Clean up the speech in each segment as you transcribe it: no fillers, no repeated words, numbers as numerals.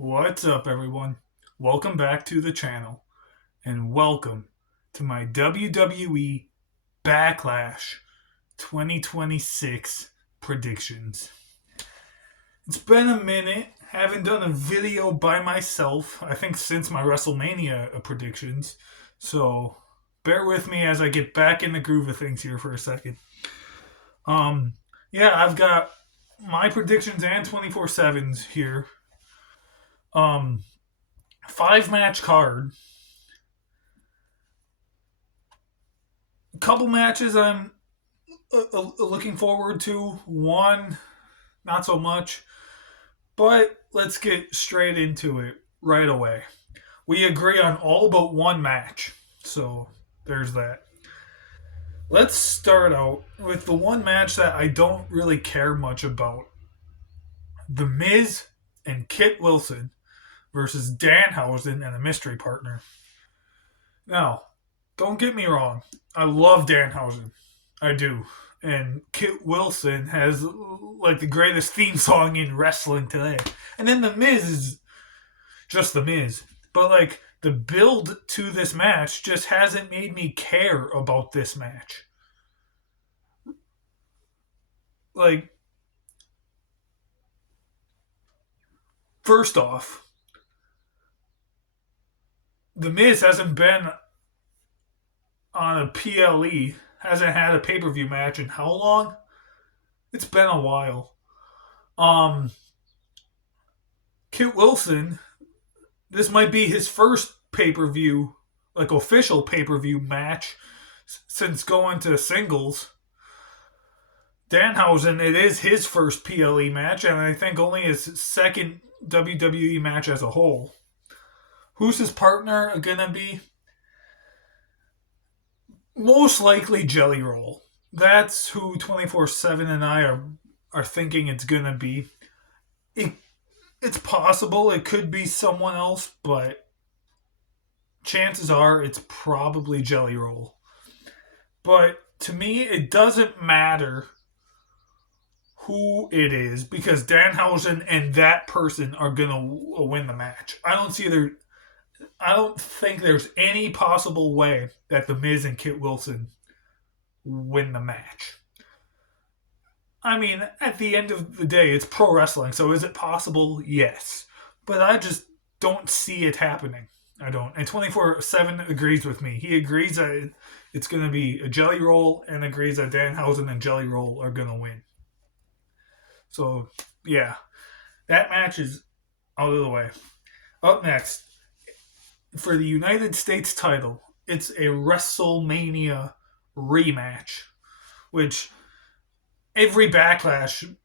What's up, everyone? Welcome back to the channel, and welcome to my WWE Backlash 2026 predictions. It's been a minute. Haven't done a video by myself, I think, since my WrestleMania predictions. So bear with me as I get back in the groove of things here for a second. Um, yeah, I've got my predictions and 24/7s here. Um, 5 match card. Couple matches I'm looking forward to. One, not so much. But let's get straight into it right away. We agree on all but one match. So there's that. Let's start out with the one match that I don't really care much about. The Miz and Kit Wilson versus Danhausen and a mystery partner. Now, don't get me wrong. I love Danhausen. I do. And Kit Wilson has like the greatest theme song in wrestling today. And then The Miz is just The Miz. But like the build to this match just hasn't made me care about this match. Like, first off, The Miz hasn't been on a PLE, hasn't had a pay per view match in how long? It's been a while. Um, Kit Wilson, this might be his first pay per view, like official pay per view match since going to singles. Danhausen, it is his first PLE match, and I think only his second WWE match as a whole. Who's his partner gonna be? Most likely Jelly Roll. That's who 24/7 and I are thinking it's gonna be. It, it's possible it could be someone else, but chances are it's probably Jelly Roll. But to me, it doesn't matter who it is because Danhausen and that person are gonna win the match. I don't think there's any possible way that The Miz and Kit Wilson win the match. I mean, at the end of the day, it's pro wrestling, so is it possible? Yes. But I just don't see it happening. I don't. And 24/7 agrees with me. He agrees that it's going to be a Jelly Roll and agrees that Danhausen and Jelly Roll are going to win. So, yeah, that match is out of the way. Up next, for the United States title, it's a WrestleMania rematch, which every Backlash,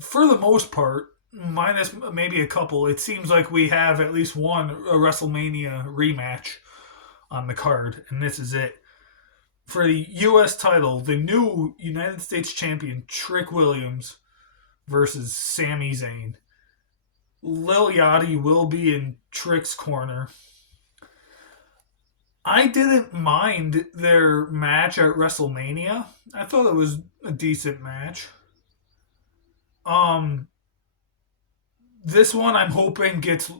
for the most part, minus maybe a couple, it seems like we have at least one a WrestleMania rematch on the card, and this is it. For the U.S. title, the new United States champion, Trick Williams, versus Sami Zayn. Lil Yachty will be in Trick's corner. I didn't mind their match at WrestleMania. I thought it was a decent match. Um, this one I'm hoping gets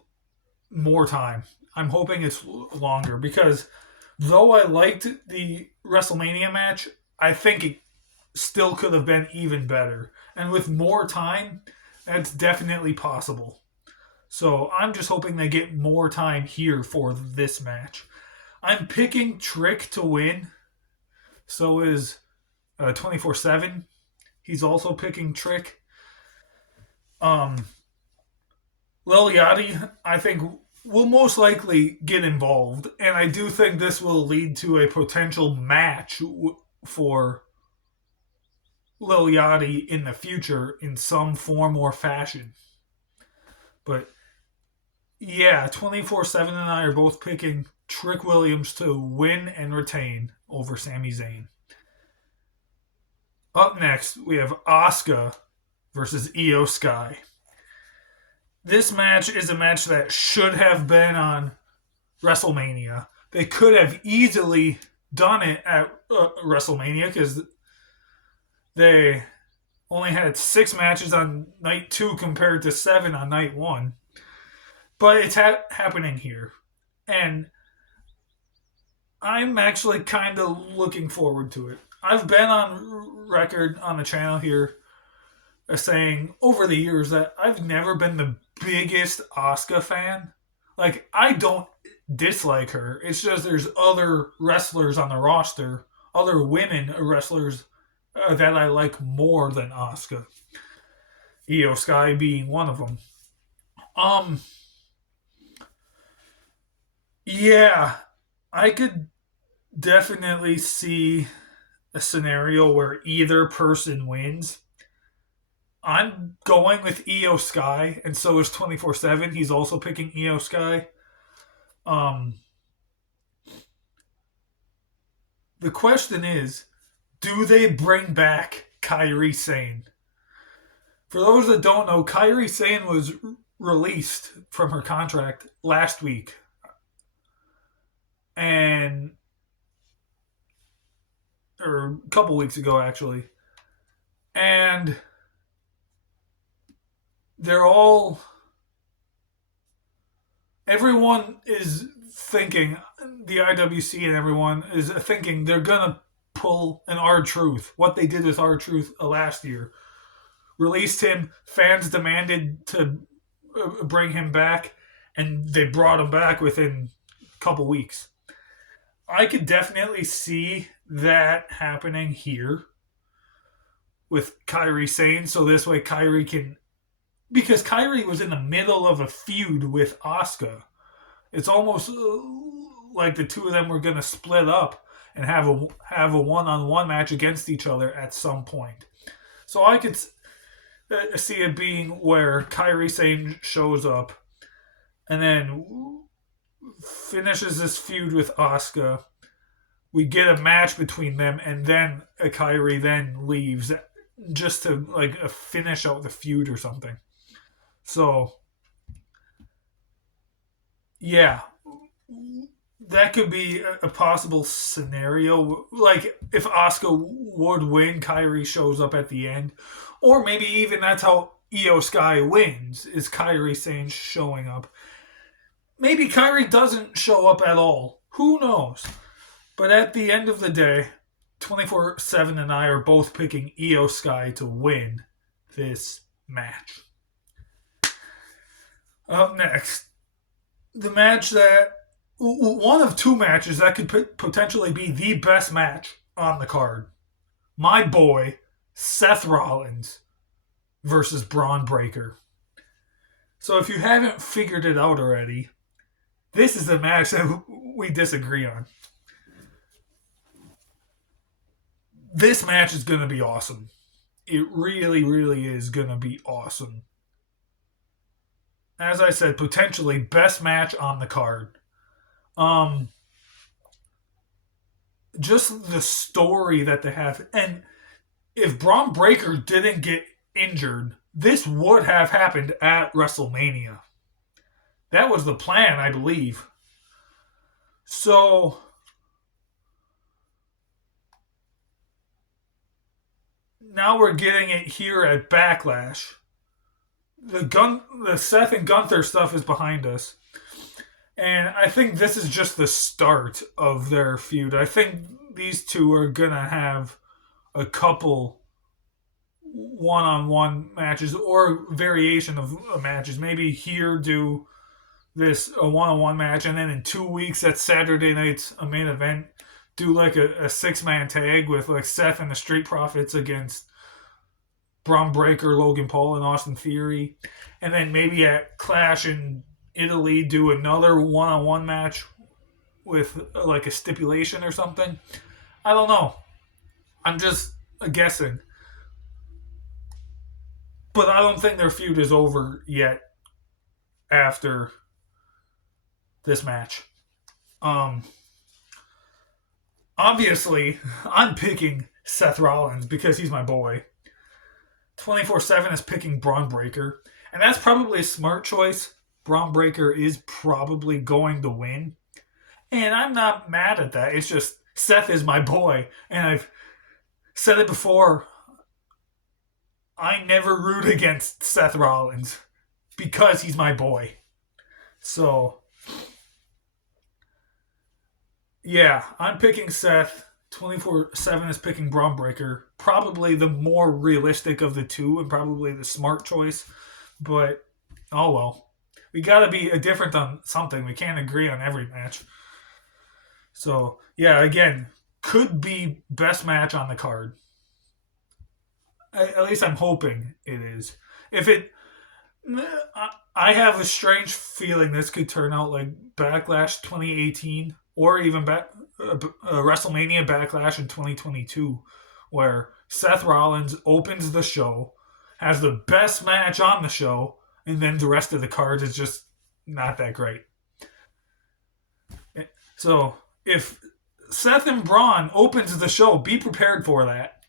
more time. I'm hoping it's longer because though I liked the WrestleMania match, I think it still could have been even better. And with more time, that's definitely possible. So I'm just hoping they get more time here for this match. I'm picking Trick to win. So is 24/7. He's also picking Trick. Lil Yachty, I think, will most likely get involved. And I do think this will lead to a potential match for Lil Yachty in the future in some form or fashion. But yeah, 24/7 and I are both picking Trick Williams to win and retain over Sami Zayn. Up next, we have Asuka versus Io Sky. This match is a match that should have been on WrestleMania. They could have easily done it at WrestleMania because they only had 6 matches on night 2 compared to 7 on night 1. but it's happening here. And I'm actually kind of looking forward to it. I've been on record on the channel here saying over the years that I've never been the biggest Asuka fan. Like, I don't dislike her. It's just there's other wrestlers on the roster, other women wrestlers that I like more than Asuka. Io Sky being one of them. Um, yeah, I could definitely see a scenario where either person wins. I'm going with Io Sky, and so is 24/7. He's also picking Io Sky. Um, the question is, do they bring back Kairi Sane? For those that don't know, Kairi Sane was released from her contract last week, and or a couple weeks ago actually, and they're all everyone is thinking, the IWC and everyone is thinking they're gonna pull an R-Truth, what they did with R-Truth last year. Released him, fans demanded to bring him back, and they brought him back within a couple weeks. I could definitely see that happening here with Kairi Sane, so this way Kairi can, because Kairi was in the middle of a feud with Asuka. It's almost like the two of them were going to split up and have a one-on-one match against each other at some point. So I could see it being where Kairi Sane shows up and then finishes this feud with Asuka. We get a match between them, and then Kairi then leaves just to like finish out the feud or something. So yeah, that could be a possible scenario. Like if Asuka would win, Kairi shows up at the end, or maybe even that's how Io Sky wins, is Kairi Sane showing up. Maybe Kairi doesn't show up at all. Who knows? But at the end of the day, 24/7 and I are both picking Io Sky to win this match. Up next, the match that one of two matches that could potentially be the best match on the card. My boy, Seth Rollins versus Braun Breaker. So if you haven't figured it out already, this is the match that we disagree on. This match is going to be awesome. It really, really is going to be awesome. As I said, potentially best match on the card. Just the story that they have. And if Braun Breaker didn't get injured, this would have happened at WrestleMania. That was the plan, I believe. So now we're getting it here at Backlash. The Seth and Gunther stuff is behind us. And I think this is just the start of their feud. I think these two are going to have a couple one-on-one matches or variation of matches. Maybe here do a one-on-one match, and then in 2 weeks at Saturday night's a main event, do like a six-man tag with like Seth and the Street Profits against Braun Breaker, Logan Paul, and Austin Theory. And then maybe at Clash in Italy do another one-on-one match with like a stipulation or something. I don't know. I'm just guessing. But I don't think their feud is over yet after this match. Obviously, I'm picking Seth Rollins because he's my boy. 24/7 is picking Braun Breaker. And that's probably a smart choice. Braun Breaker is probably going to win. And I'm not mad at that. It's just Seth is my boy. And I've said it before. I never root against Seth Rollins because he's my boy. So, yeah, I'm picking Seth. 24/7 is picking Braun Breaker. Probably the more realistic of the two and probably the smart choice. But, oh well. We got to be different on something. We can't agree on every match. So, yeah, again, could be best match on the card. At least I'm hoping it is. If it, I have a strange feeling this could turn out like Backlash 2018 or even WrestleMania Backlash in 2022, where Seth Rollins opens the show, has the best match on the show, and then the rest of the card is just not that great. So if Seth and Braun opens the show, be prepared for that.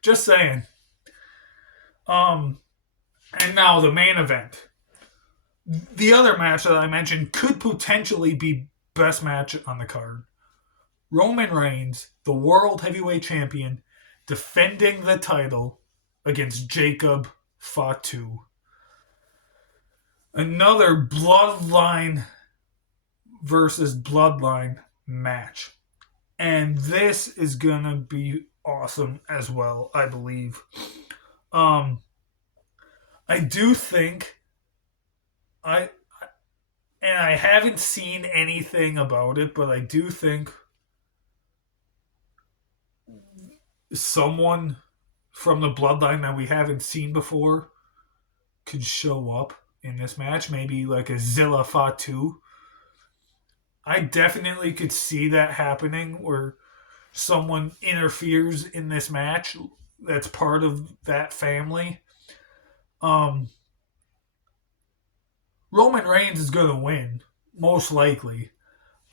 Just saying. Um, and now the main event. The other match that I mentioned could potentially be best match on the card. Roman Reigns, the World Heavyweight Champion, defending the title against Jacob Fatu. Another bloodline versus bloodline match. And this is going to be awesome as well, I believe. I do think I and I haven't seen anything about it, but I do think someone from the bloodline that we haven't seen before could show up in this match. Maybe like a Zilla Fatu. I definitely could see that happening where someone interferes in this match that's part of that family. Roman Reigns is going to win, most likely.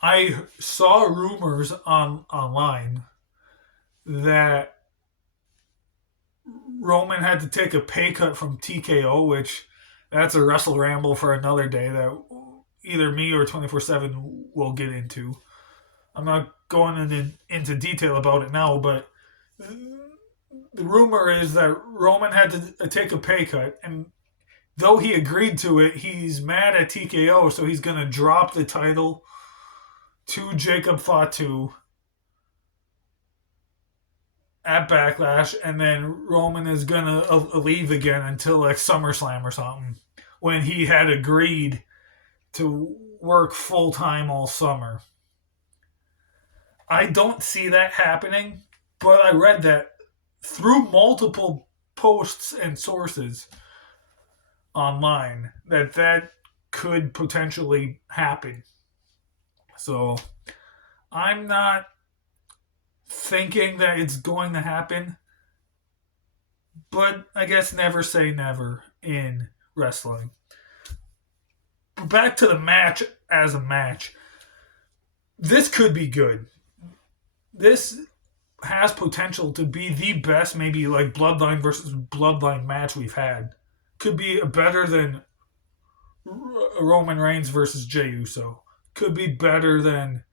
I saw rumors online that Roman had to take a pay cut from TKO, which that's a Wrestle Ramble for another day that either me or 24/7 will get into. I'm not going into detail about it now, but the rumor is that Roman had to take a pay cut, and though he agreed to it, he's mad at TKO, so he's going to drop the title to Jacob Fatu at Backlash, and then Roman is going to leave again until like SummerSlam or something, when he had agreed to work full time all summer. I don't see that happening, but I read that through multiple posts and sources online that could potentially happen. So I'm not thinking that it's going to happen, but I guess never say never in wrestling. But back to the match as a match. This could be good. This has potential to be the best, maybe like Bloodline versus Bloodline match we've had. Could be better than Roman Reigns versus Jey Uso. Could be better than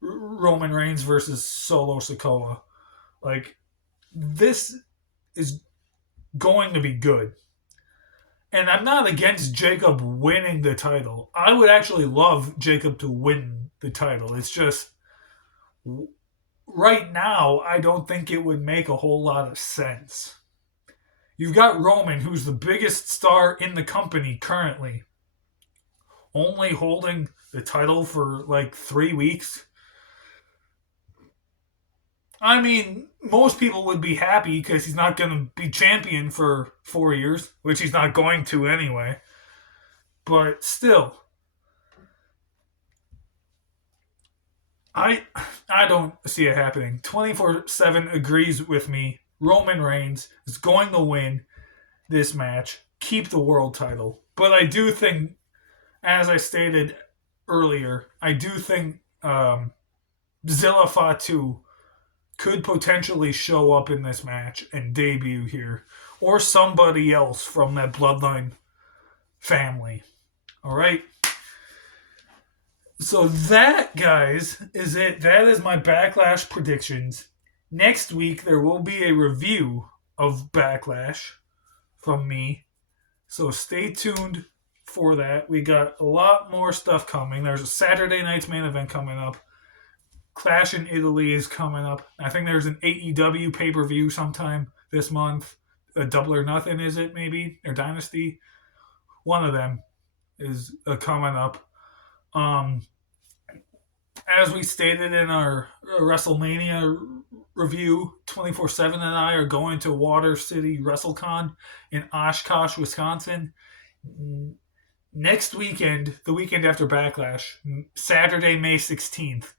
Roman Reigns versus Solo Sikoa. Like, this is going to be good. And I'm not against Jacob winning the title. I would actually love Jacob to win the title. It's just, right now, I don't think it would make a whole lot of sense. You've got Roman, who's the biggest star in the company currently, only holding the title for like 3 weeks. I mean, most people would be happy because he's not going to be champion for 4 years, which he's not going to anyway. But still, I don't see it happening. 24/7 agrees with me. Roman Reigns is going to win this match, keep the world title. But I do think, as I stated earlier, I do think Zilla Fatu could potentially show up in this match and debut here. Or somebody else from that Bloodline family. All right? So that, guys, is it. That is my Backlash predictions. Next week, there will be a review of Backlash from me. So stay tuned for that. We got a lot more stuff coming. There's a Saturday night's main event coming up. Clash in Italy is coming up. I think there's an AEW pay per view sometime this month. A Double or Nothing, is it maybe? Or Dynasty? One of them is coming up. Um, as we stated in our WrestleMania review, 24/7 and I are going to Water City WrestleCon in Oshkosh, Wisconsin. Next weekend, the weekend after Backlash, Saturday, May 16th.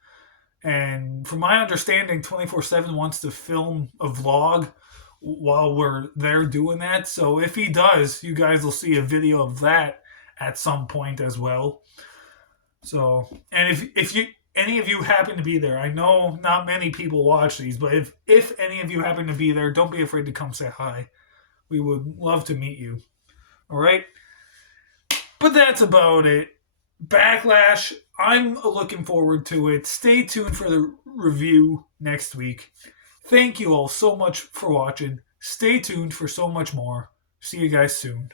And from my understanding, 24/7 wants to film a vlog while we're there doing that. So if he does, you guys will see a video of that at some point as well. So, and if you any of you happen to be there, I know not many people watch these, but if any of you happen to be there, don't be afraid to come say hi. We would love to meet you. All right? But that's about it. Backlash, I'm looking forward to it. Stay tuned for the review next week. Thank you all so much for watching. Stay tuned for so much more. See you guys soon.